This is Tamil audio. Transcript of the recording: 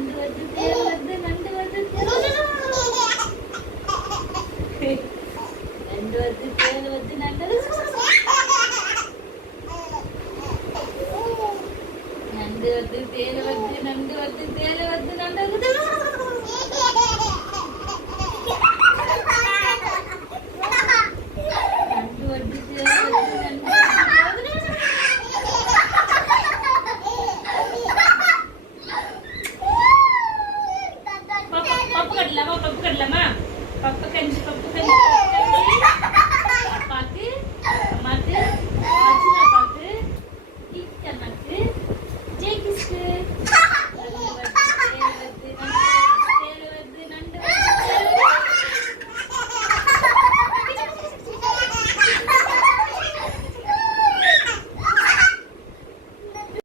நண்டு வந்து தேல் வந்து நண்டு வந்து நண்டு வந்து தேல் வந்து நண்டு நண்டு வந்து தேல் வந்து நண்டு வந்து தேல் வந்து நண்டு